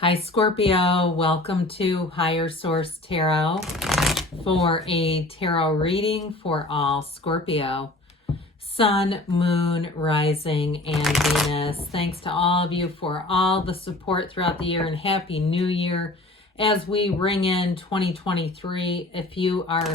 Hi Scorpio, welcome to Higher Source Tarot for a tarot reading for all Scorpio. Sun, Moon, Rising, and Venus. Thanks to all of you for all the support throughout the year, and Happy New Year as we ring in 2023. If you are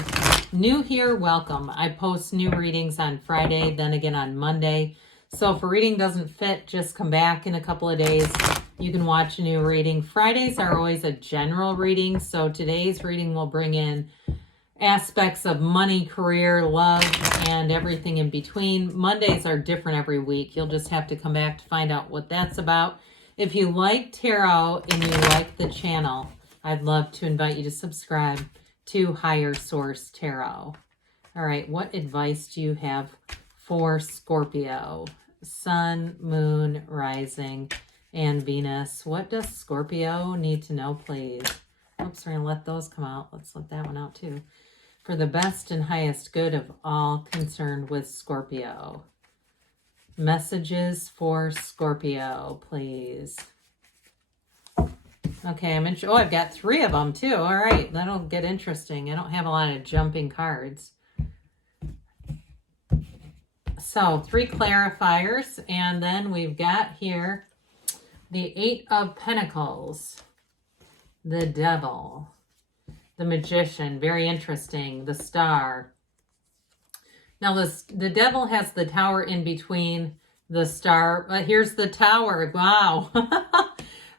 new here, welcome. I post new readings on Friday, then again on Monday. So if a reading doesn't fit, just come back in a couple of days. You can watch a new reading. Fridays are always a general reading, so today's reading will bring in aspects of money, career, love, and everything in between. Mondays are different every week. You'll just have to come back to find out what that's about. If you like tarot and you like the channel, I'd love to invite you to subscribe to Higher Source Tarot. All right, what advice do you have for Scorpio? Sun, Moon, Rising, and Venus. What does Scorpio need to know, please? Oops, we're going to let those come out. Let's let that one out too. For the best and highest good of all concerned with Scorpio. Messages for Scorpio, please. Okay, I've got 3 of them too. All right, that'll get interesting. I don't have a lot of jumping cards. So 3 clarifiers, and then we've got here the 8 of Pentacles, the Devil, the Magician, very interesting, the Star. Now the Devil has the Tower in between the Star. Here's the Tower. Wow.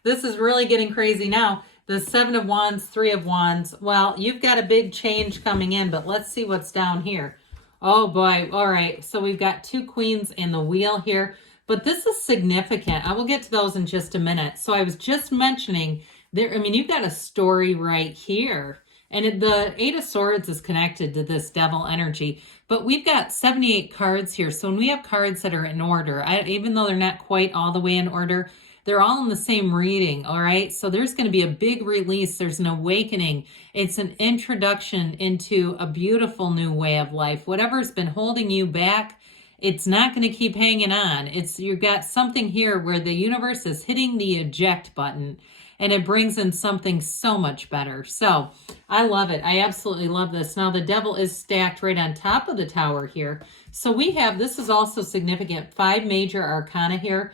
This is really getting crazy now. The 7 of Wands, 3 of Wands. Well, you've got a big change coming in, but let's see what's down here. Oh boy. All right. So we've got 2 Queens and the Wheel here. But this is significant. I will get to those in just a minute. So I was just mentioning there, you've got a story right here. And the 8 of Swords is connected to this Devil energy. But we've got 78 cards here. So when we have cards that are in order, even though they're not quite all the way in order, they're all in the same reading, all right? So there's going to be a big release. There's an awakening. It's an introduction into a beautiful new way of life. Whatever's been holding you back, it's not going to keep hanging on. You've got something here where the universe is hitting the eject button, and it brings in something so much better. So I love it. I absolutely love this. Now the Devil is stacked right on top of the Tower here. So we have, this is also significant, 5 major arcana here.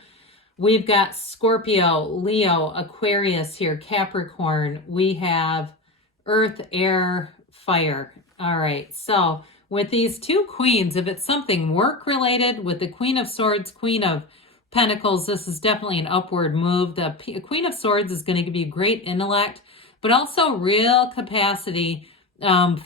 We've got Scorpio, Leo, Aquarius here, Capricorn. We have Earth, Air, Fire. All right, so with these 2 Queens, if it's something work-related, with the Queen of Swords, Queen of Pentacles, this is definitely an upward move. The Queen of Swords is going to give you great intellect, but also real capacity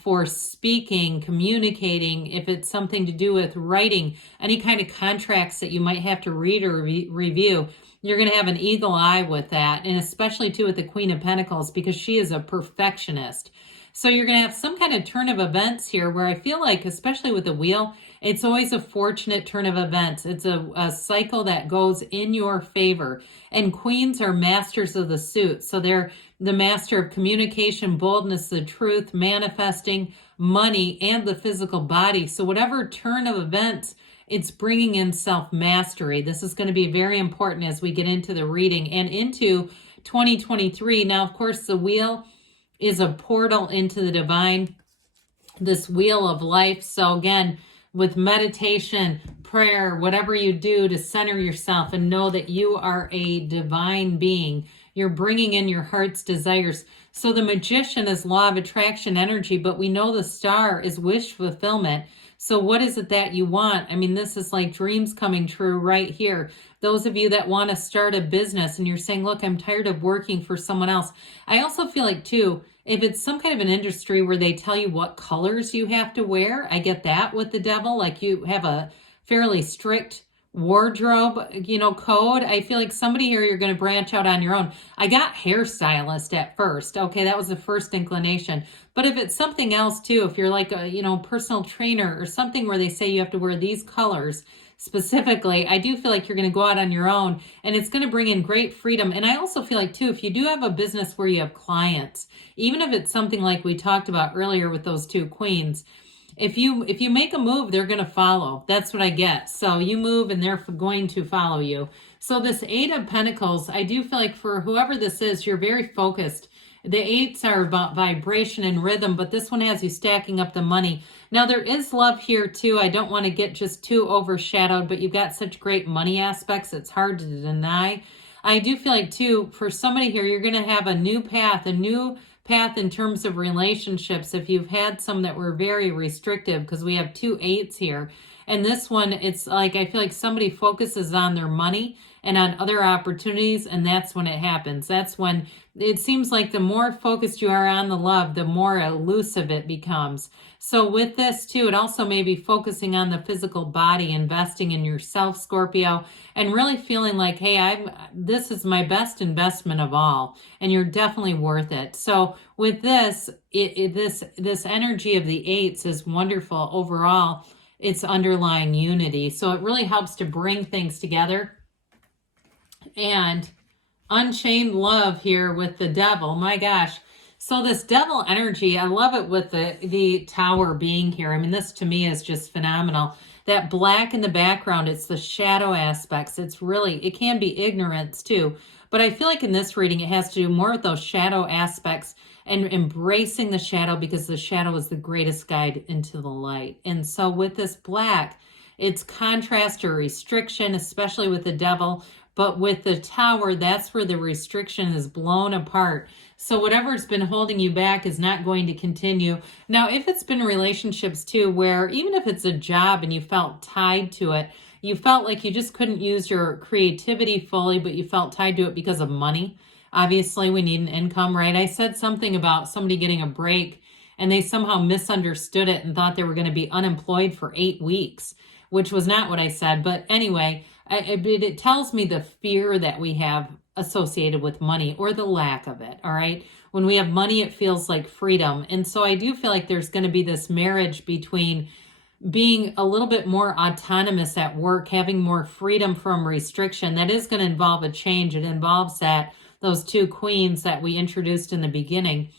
for speaking, communicating. If it's something to do with writing, any kind of contracts that you might have to read or review, you're going to have an eagle eye with that. And especially too with the Queen of Pentacles, because she is a perfectionist. So you're going to have some kind of turn of events here where I feel like, especially with the Wheel, it's always a fortunate turn of events. It's a cycle that goes in your favor. And Queens are masters of the suit. So they're the master of communication, boldness, the truth, manifesting, money, and the physical body. So whatever turn of events, it's bringing in self-mastery. This is going to be very important as we get into the reading and into 2023. Now, of course, the Wheel is a portal into the divine, this wheel of life. So again, with meditation, prayer, whatever you do to center yourself and know that you are a divine being, you're bringing in your heart's desires. So the Magician is law of attraction energy, but we know the Star is wish fulfillment. So what is it that you want? This is like dreams coming true right here. Those of you that want to start a business and you're saying, look, I'm tired of working for someone else. I also feel like too, if it's some kind of an industry where they tell you what colors you have to wear, I get that with the Devil. Like you have a fairly strict wardrobe, code. I feel like somebody here, you're going to branch out on your own. I got hairstylist at first. Okay, that was the first inclination. But if it's something else too, if you're like a, personal trainer or something where they say you have to wear these colors specifically, I do feel like you're going to go out on your own, and it's going to bring in great freedom. And I also feel like too, if you do have a business where you have clients, even if it's something like we talked about earlier with those 2 Queens, if you make a move, they're going to follow. That's what I get. So you move and they're going to follow you. So this 8 of Pentacles, I do feel like for whoever this is, you're very focused. The 8s are about vibration and rhythm, but this one has you stacking up the money. Now there is love here too. I don't want to get just too overshadowed, but you've got such great money aspects. It's hard to deny. I do feel like too, for somebody here, you're going to have a new path in terms of relationships. If you've had some that were very restrictive, because we have 2 8s here. And this one, it's like, I feel like somebody focuses on their money and on other opportunities, and that's when it happens. That's when it seems like the more focused you are on the love, the more elusive it becomes. So with this too, it also may be focusing on the physical body, investing in yourself, Scorpio, and really feeling like, hey, this is my best investment of all, and you're definitely worth it. So with this, this energy of the 8s is wonderful overall. It's underlying unity. So it really helps to bring things together. And unchained love here with the devil. My gosh. So this devil energy, I love it with the tower being here. I mean, this to me is just phenomenal. That black in the background, it's the shadow aspects. It's really, it can be ignorance too. But I feel like in this reading, it has to do more with those shadow aspects and embracing the shadow, because the shadow is the greatest guide into the light. And so with this black, it's contrast or restriction, especially with the devil. But with the tower, that's where the restriction is blown apart. So whatever's been holding you back is not going to continue. Now, if it's been relationships too, where even if it's a job and you felt tied to it, you felt like you just couldn't use your creativity fully, but you felt tied to it because of money. Obviously, we need an income, right? I said something about somebody getting a break and they somehow misunderstood it and thought they were going to be unemployed for 8 weeks, which was not what I said. But anyway, it tells me the fear that we have associated with money, or the lack of it, all right? When we have money, it feels like freedom. And so I do feel like there's going to be this marriage between being a little bit more autonomous at work, having more freedom from restriction. That is going to involve a change. It involves those 2 queens that we introduced in the beginning.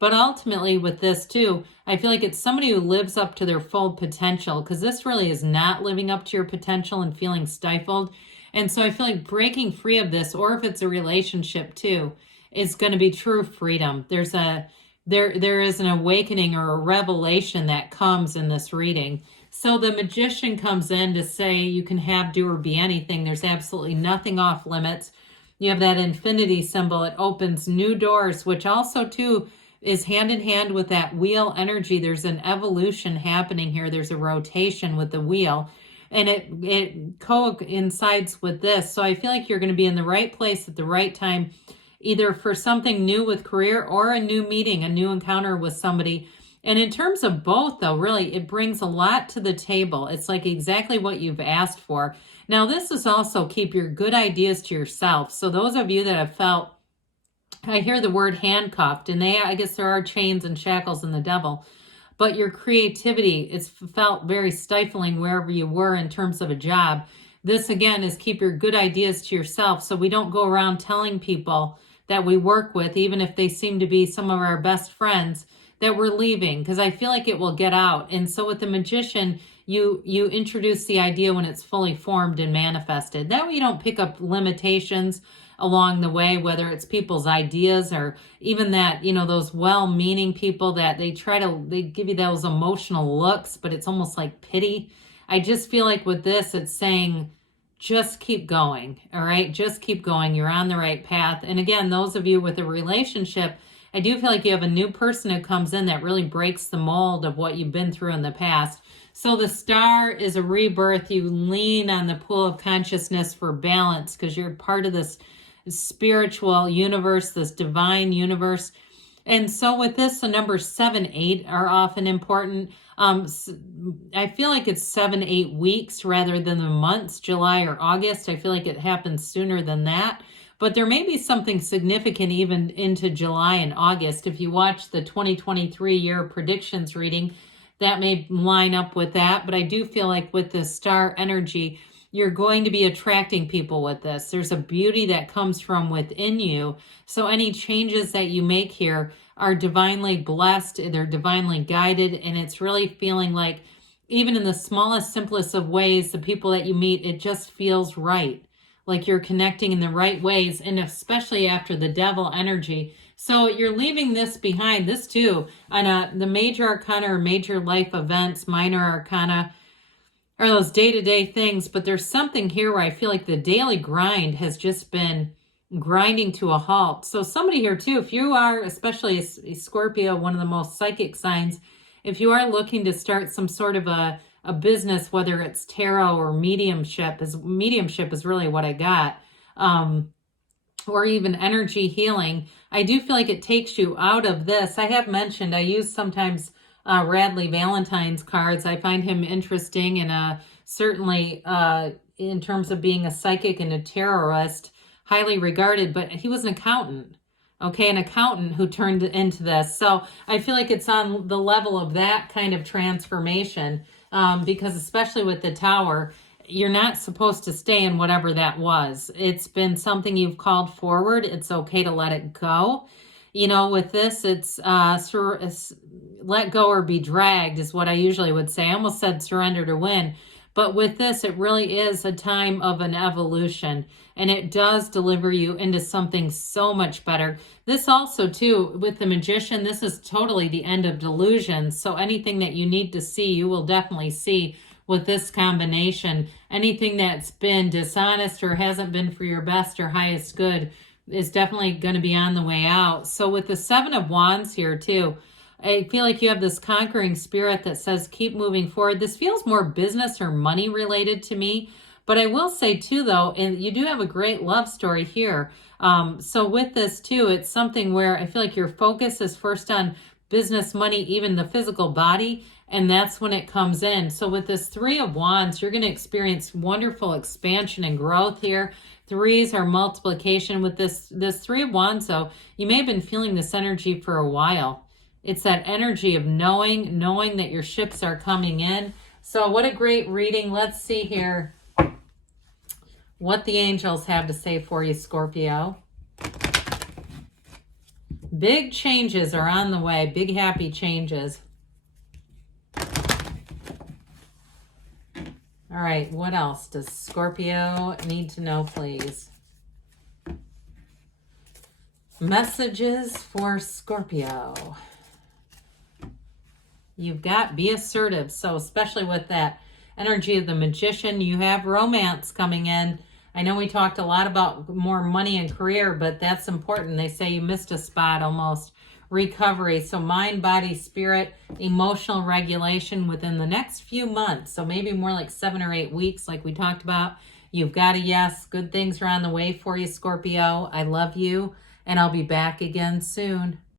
But ultimately with this too, I feel like it's somebody who lives up to their full potential, because this really is not living up to your potential and feeling stifled. And so I feel like breaking free of this, or if it's a relationship too, is going to be true freedom. There is an awakening or a revelation that comes in this reading. So the Magician comes in to say you can have, do, or be anything. There's absolutely nothing off limits. You have that infinity symbol. It opens new doors, which also too is hand in hand with that wheel energy. There's an evolution happening here. There's a rotation with the wheel, and it coincides with this. So I feel like you're going to be in the right place at the right time, either for something new with career or a new meeting, a new encounter with somebody. And in terms of both though, really, it brings a lot to the table. It's like exactly what you've asked for. Now, this is also keep your good ideas to yourself. So those of you that have felt, I hear the word handcuffed, and I guess there are chains and shackles in the devil, but your creativity is felt very stifling wherever you were in terms of a job. This again is keep your good ideas to yourself, so we don't go around telling people that we work with, even if they seem to be some of our best friends, that we're leaving, because I feel like it will get out. And so with the Magician, you introduce the idea when it's fully formed and manifested. That way you don't pick up limitations along the way, whether it's people's ideas or even that, those well-meaning people that they give you those emotional looks, but it's almost like pity. I just feel like with this, it's saying, just keep going, all right? Just keep going. You're on the right path. And again, those of you with a relationship, I do feel like you have a new person who comes in that really breaks the mold of what you've been through in the past. So the star is a rebirth. You lean on the pool of consciousness for balance because you're part of this spiritual universe, this divine universe. And so with this, the numbers 7, 8 are often important. I feel like it's 7, 8 weeks rather than the months, July or August. I feel like it happens sooner than that. But there may be something significant even into July and August. If you watch the 2023 year predictions reading, that may line up with that. But I do feel like with the star energy, you're going to be attracting people with this. There's a beauty that comes from within you. So any changes that you make here are divinely blessed, they're divinely guided, and it's really feeling like even in the smallest, simplest of ways, the people that you meet, it just feels right. Like you're connecting in the right ways, and especially after the devil energy. So you're leaving this behind, this too, on the major arcana or major life events, minor arcana, or those day-to-day things. But there's something here where I feel like the daily grind has just been grinding to a halt. So somebody here too, if you are, especially a Scorpio, one of the most psychic signs, if you are looking to start some sort of a business, whether it's tarot or mediumship is really what I got, or even energy healing, I do feel like it takes you out of this. I have mentioned I use sometimes Radley Valentine's cards. I find him interesting, and certainly in terms of being a psychic and a tarotist, highly regarded, but he was an accountant. Okay, an accountant who turned into this. So I feel like it's on the level of that kind of transformation, because especially with the Tower, you're not supposed to stay in whatever that was. It's been something you've called forward. It's okay to let it go. You know, with this, it's let go or be dragged is what I usually would say. I almost said surrender to win. But with this, it really is a time of an evolution, and it does deliver you into something so much better. This also, too, with the Magician, this is totally the end of delusions. So anything that you need to see, you will definitely see with this combination. Anything that's been dishonest or hasn't been for your best or highest good is definitely going to be on the way out. So with the Seven of Wands here, too, I feel like you have this conquering spirit that says keep moving forward. This feels more business or money related to me. But I will say too, though, and you do have a great love story here. So with this too, it's something where I feel like your focus is first on business, money, even the physical body. And that's when it comes in. So with this Three of Wands, you're going to experience wonderful expansion and growth here. Threes are multiplication. With this Three of Wands, though, you may have been feeling this energy for a while. It's that energy of knowing that your ships are coming in. So what a great reading. Let's see here what the angels have to say for you, Scorpio. Big changes are on the way. Big happy changes. All right, what else does Scorpio need to know, please? Messages for Scorpio. You've got be assertive. So especially with that energy of the Magician, you have romance coming in. I know we talked a lot about more money and career, but that's important. They say you missed a spot almost. Recovery. So mind, body, spirit, emotional regulation within the next few months. So maybe more like 7 or 8 weeks like we talked about. You've got a yes. Good things are on the way for you, Scorpio. I love you, and I'll be back again soon.